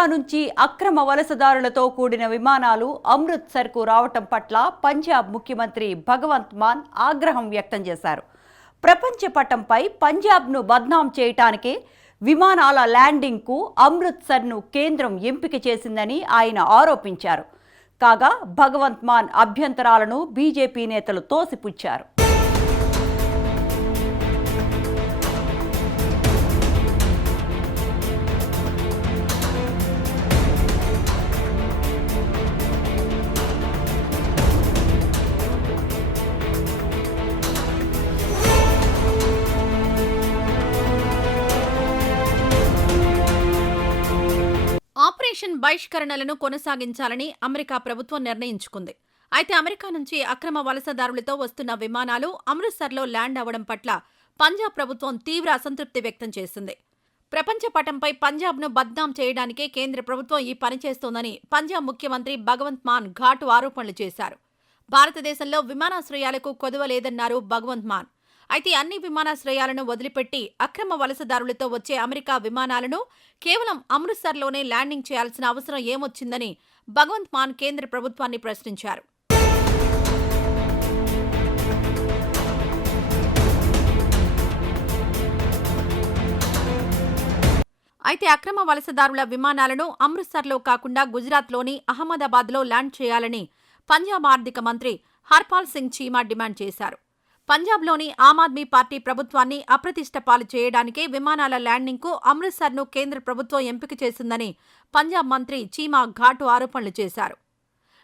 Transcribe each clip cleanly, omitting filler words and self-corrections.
America నుంచి అక్రమ వలసదారులతో కూడిన విమానాలు అమృత్సర్కు రావటం పట్ల పంజాబ్ ముఖ్యమంత్రి భగవంత్ మాన్ ఆగ్రహం వ్యక్తం చేశారు. ప్రపంచ పటంపై పంజాబ్ను బద్నాం చేయటానికే విమానాల ల్యాండింగ్కు అమృత్సర్ను కేంద్రం ఎంపిక చేసిందని ఆయన ఆరోపించారు. కాగా భగవంత్ మాన్ అభ్యంతరాలను బీజేపీ నేతలు తోసిపుచ్చారు. ఆపరేషన్ బహిష్కరణలను కొనసాగించాలని అమెరికా ప్రభుత్వం నిర్ణయించుకుంది. అయితే అమెరికా నుంచి అక్రమ వలసదారులతో వస్తున్న విమానాలు అమృత్సర్లో ల్యాండ్ అవడం పట్ల పంజాబ్ ప్రభుత్వం తీవ్ర అసంతృప్తి వ్యక్తం చేసింది. ప్రపంచ పటంపై పంజాబ్ను బద్నాం చేయడానికే కేంద్ర ప్రభుత్వం ఈ పని చేస్తోందని పంజాబ్ ముఖ్యమంత్రి భగవంత్ మాన్ ఘాటు ఆరోపణలు చేశారు. భారతదేశంలో విమానాశ్రయాలకు కొదువ లేదన్నారు భగవంత్ మాన్. అయితే అన్ని విమానాశ్రయాలను వదిలిపెట్టి అక్రమ వలసదారులతో వచ్చే అమెరికా విమానాలను కేవలం అమృత్సర్లోనే ల్యాండింగ్ చేయాల్సిన అవసరం ఏమొచ్చిందని భగవంత్ మాన్ కేంద్ర ప్రభుత్వాన్ని ప్రశ్నించారు. అయితే అక్రమ వలసదారుల విమానాలను అమృత్సర్లో కాకుండా గుజరాత్లోని అహ్మదాబాద్లో ల్యాండ్ చేయాలని పంజాబ్ ఆర్థిక మంత్రి హర్పాల్ సింగ్ చీమా డిమాండ్ చేశారు. పంజాబ్లోని ఆమ్ ఆద్మీ పార్టీ ప్రభుత్వాన్ని అప్రతిష్ట పాలు చేయడానికే విమానాల ల్యాండింగ్కు అమృత్సర్ను కేంద్ర ప్రభుత్వం ఎంపిక చేసిందని పంజాబ్ మంత్రి చీమా ఘాటు ఆరోపణలు చేశారు.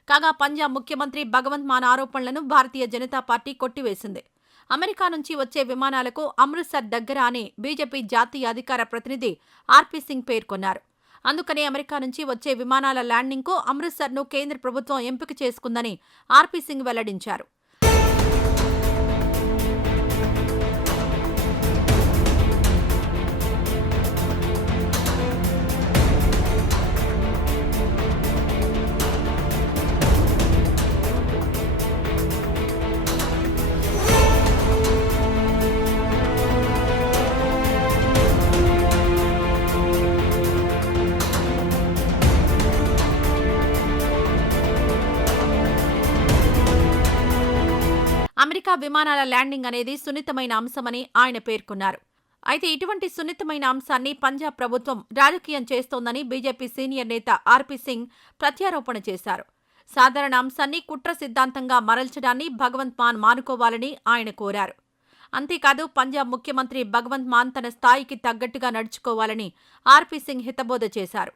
కాగా పంజాబ్ ముఖ్యమంత్రి భగవంత్ మాన్ ఆరోపణలను భారతీయ జనతా పార్టీ కొట్టివేసింది. అమెరికా నుంచి వచ్చే విమానాలకు అమృత్సర్ దగ్గర అని బీజేపీ జాతీయ అధికార ప్రతినిధి ఆర్పీ సింగ్ పేర్కొన్నారు. అందుకనే అమెరికా నుంచి వచ్చే విమానాల ల్యాండింగ్కు అమృత్సర్ను కేంద్ర ప్రభుత్వం ఎంపిక చేసుకుందని ఆర్పీ సింగ్ వెల్లడించారు. అమెరికా విమానాల ల్యాండింగ్ అనేది సున్నితమైన అంశమని ఆయన పేర్కొన్నారు. అయితే ఇటువంటి సున్నితమైన అంశాన్ని పంజాబ్ ప్రభుత్వం రాజకీయం చేస్తోందని బీజేపీ సీనియర్ నేత ఆర్పీ సింగ్ ప్రత్యారోపణ చేశారు. సాధారణ అంశాన్ని కుట్ర సిద్ధాంతంగా మరల్చడాన్ని భగవంత్ మాన్ మానుకోవాలని ఆయన కోరారు. అంతేకాదు పంజాబ్ ముఖ్యమంత్రి భగవంత్ మాన్ తన స్థాయికి తగ్గట్టుగా నడుచుకోవాలని ఆర్పీ సింగ్ హితబోధ చేశారు.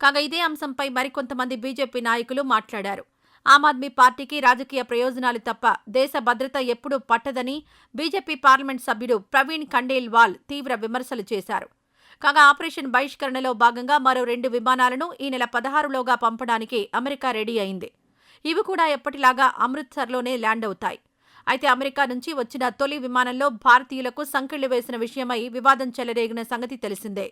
కాగా ఇదే అంశంపై మరికొంతమంది బీజేపీ నాయకులు మాట్లాడారు. ఆమ్ ఆద్మీ పార్టీకి రాజకీయ ప్రయోజనాలు తప్ప దేశ భద్రత ఎప్పుడూ పట్టదని బీజేపీ పార్లమెంట్ సభ్యుడు ప్రవీణ్ ఖండేల్వాల్ తీవ్ర విమర్శలు చేశారు. కాగా ఆపరేషన్ బహిష్కరణలో భాగంగా మరో 2 విమానాలను ఈ నెల 16లోగా పంపడానికి అమెరికా రెడీ అయింది. ఇవి కూడా ఎప్పటిలాగా అమృత్సర్లోనే ల్యాండ్ అవుతాయి. అయితే అమెరికా నుంచి వచ్చిన తొలి విమానంలో భారతీయులకు సంకెళ్లు వేసిన విషయమై వివాదం చెలరేగిన సంగతి తెలిసిందే.